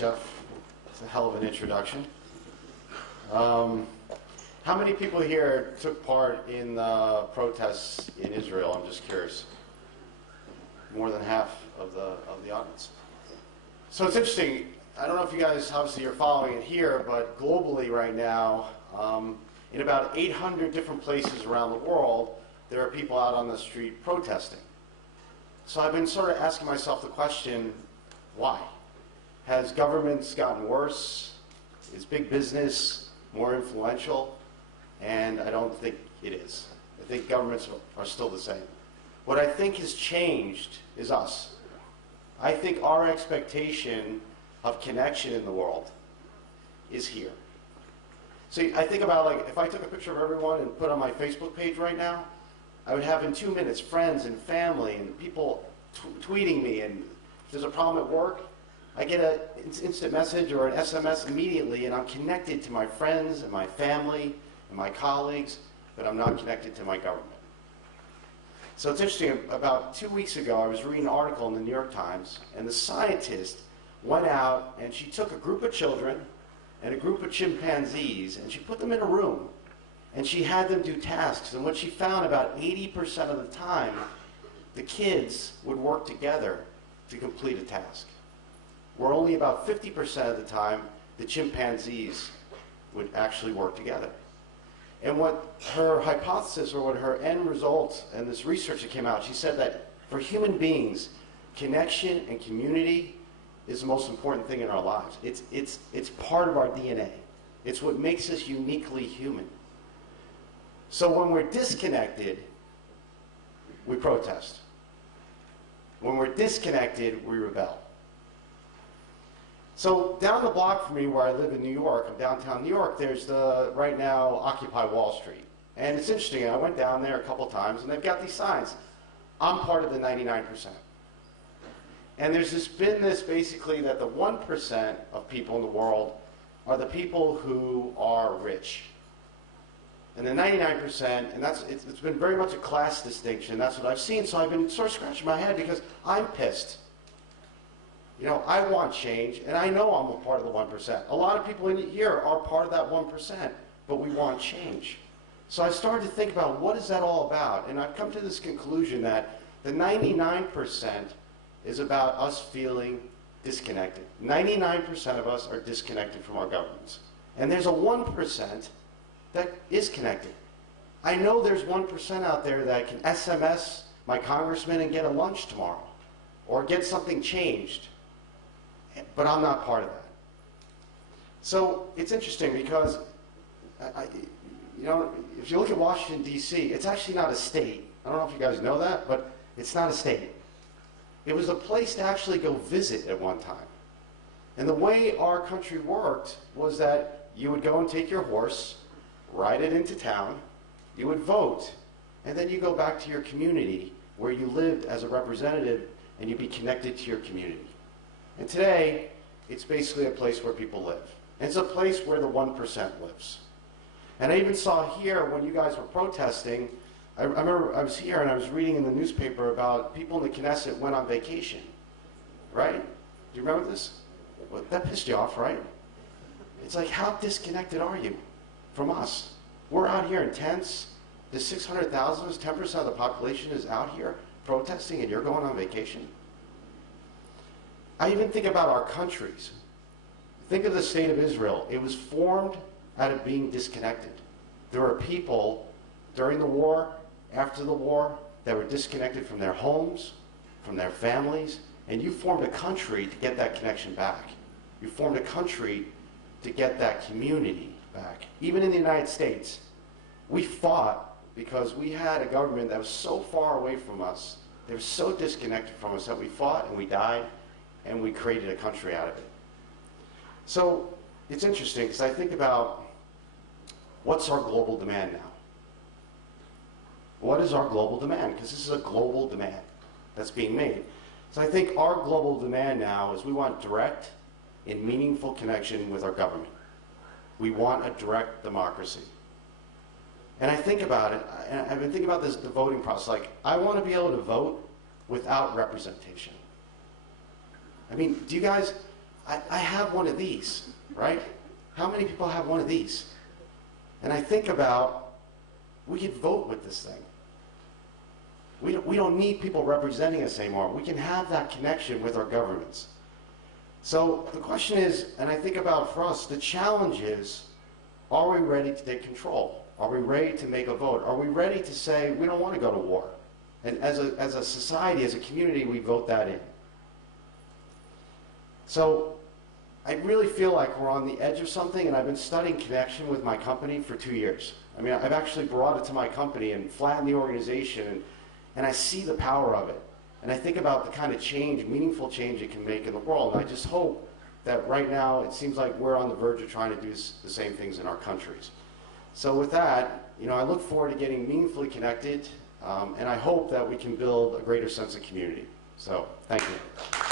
Jeff. It's a hell of an introduction. How many people here took part in the protests in Israel? I'm just curious. More than half of the audience. So it's interesting. I don't know if you guys, obviously, you're following it here, but globally right now, in about 800 different places around the world, there are people out on the street protesting. So I've been sort of asking myself the question, why? Has governments gotten worse? Is big business more influential? And I don't think it is. I think governments are still the same. What I think has changed is us. I think our expectation of connection in the world is here. So I think about, like, if I took a picture of everyone and put on my Facebook page right now, I would have in 2 minutes friends and family and people tweeting me, and if there's a problem at work, I get an instant message or an SMS immediately, and I'm connected to my friends and my family and my colleagues, but I'm not connected to my government. So it's interesting, about 2 weeks ago, I was reading an article in the New York Times, and the scientist went out and she took a group of children and a group of chimpanzees, and she put them in a room, and she had them do tasks. And what she found, about 80% of the time, the kids would work together to complete a task. Where only about 50% of the time, the chimpanzees would actually work together. And what her hypothesis, or what her end result, and this research that came out, she said that for human beings, connection and community is the most important thing in our lives. It's part of our DNA. It's what makes us uniquely human. So when we're disconnected, we protest. When we're disconnected, we rebel. So down the block from me, where I live in New York, I'm downtown New York, there's the, right now, Occupy Wall Street. And it's interesting, I went down there a couple times, and they've got these signs. I'm part of the 99%. And there's been this basically that the 1% of people in the world are the people who are rich. And the 99%, and it's been very much a class distinction, that's what I've seen, so I've been sort of scratching my head because I'm pissed. You know, I want change, and I know I'm a part of the 1%. A lot of people in here are part of that 1%, but we want change. So I started to think about, what is that all about? And I've come to this conclusion that the 99% is about us feeling disconnected. 99% of us are disconnected from our governments. And there's a 1% that is connected. I know there's 1% out there that can SMS my congressman and get a lunch tomorrow, or get something changed. But I'm not part of that. So it's interesting because, you know, if you look at Washington, D.C., it's actually not a state. I don't know if you guys know that, but it's not a state. It was a place to actually go visit at one time. And the way our country worked was that you would go and take your horse, ride it into town, you would vote, and then you go back to your community where you lived as a representative, and you'd be connected to your community. And today, it's basically a place where people live. And it's a place where the 1% lives. And I even saw here, when you guys were protesting, I remember I was here and I was reading in the newspaper about people in the Knesset went on vacation. Right? Do you remember this? Well, that pissed you off, right? It's like, how disconnected are you from us? We're out here in tents. There's 600,000, 10% of the population is out here protesting, and you're going on vacation? I even think about our countries. Think of the state of Israel. It was formed out of being disconnected. There were people during the war, after the war, that were disconnected from their homes, from their families, and you formed a country to get that connection back. You formed a country to get that community back. Even in the United States, we fought because we had a government that was so far away from us, they were so disconnected from us that we fought and we died, and we created a country out of it. So it's interesting because I think about, what's our global demand now? What is our global demand? Because this is a global demand that's being made. So I think our global demand now is we want direct and meaningful connection with our government. We want a direct democracy. And I think about it, and I've been thinking about this, the voting process. Like, I want to be able to vote without representation. I mean, do you guys, I have one of these, right? How many people have one of these? And I think about, we could vote with this thing. We don't need people representing us anymore. We can have that connection with our governments. So the question is, and I think about for us, the challenge is, are we ready to take control? Are we ready to make a vote? Are we ready to say, we don't want to go to war? And as a society, as a community, we vote that in. So I really feel like we're on the edge of something, and I've been studying connection with my company for 2 years. I mean, I've actually brought it to my company and flattened the organization, and I see the power of it. And I think about the kind of change, meaningful change it can make in the world. And I just hope that right now it seems like we're on the verge of trying to do the same things in our countries. So with that, I look forward to getting meaningfully connected, and I hope that we can build a greater sense of community. So, thank you.